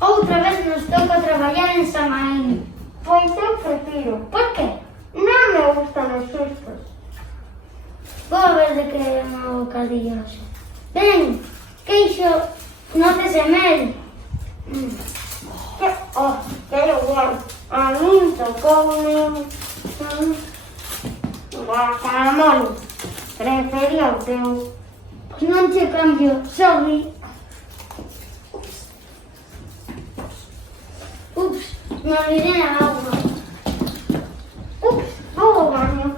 Outra vez nos toca traballar en Samaín. Pois eu prefiro. Por que? Non me gustan os sustos. Vou ver de que é unha bocadillo hoxe. Ben, queixo, noces e mel. Que igual. A min tocoume guacamole. Prefería o teu. Pois non che cambio, sorry. Ups, me olvidé a agua. Ups, vou ao baño.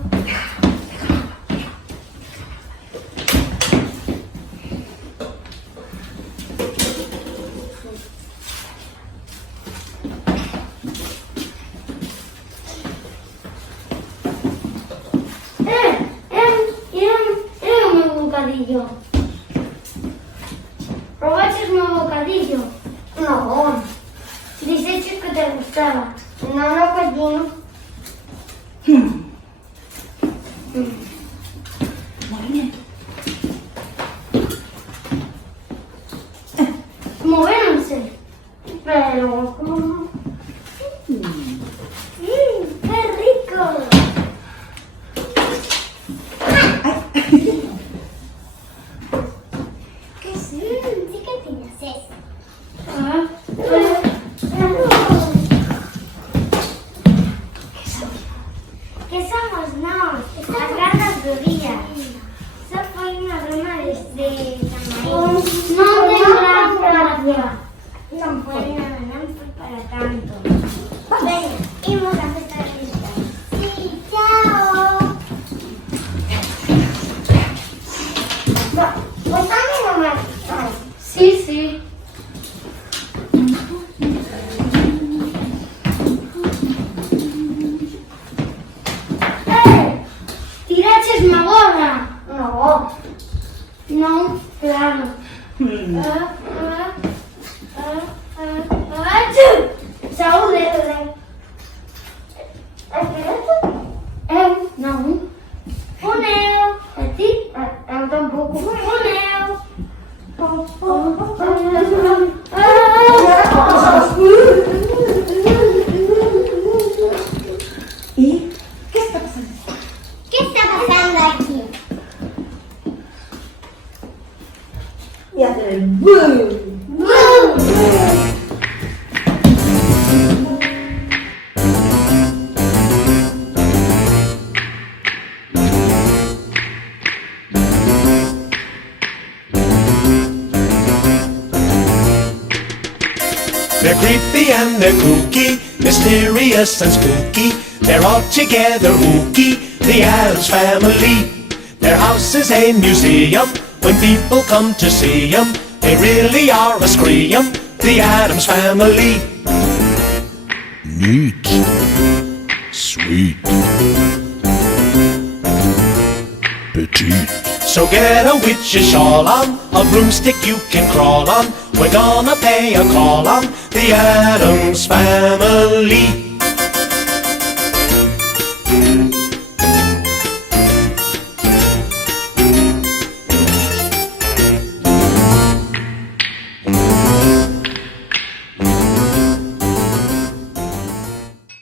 É o meu bocadillo. Probaches o meu bocadillo? Non, Dixeches que te gustaba. non o pedino. Movéronse. Pero ¡Qué rico! Sí que tiña sed. Ah, Que somos nós, as gardas do día. Só foi unha broma de Samaín. no tendrás gracia. Non foi nada, non foi para tanto. Veña, imos a festa de Cristo. Sí, chao. pois a mí non me gustan. Sí, sí. Tiraches má gorra. Non. Non, claro. Achú! Saúde. Eu non. Un eu. E ti? Eu tampouco. Un eu. ¿Y qué está pasando? Que está pasando aquí? Y hace el boom. They're creepy and they're kooky, mysterious and spooky. They're all together ooky, the Addams Family. Their house is a museum when people come to see 'em. They really are a scream, the Addams Family. Neat. Sweet. Petite. So get a witch's shawl on, a broomstick you can crawl on. We're gonna pay a call on the Addams Family.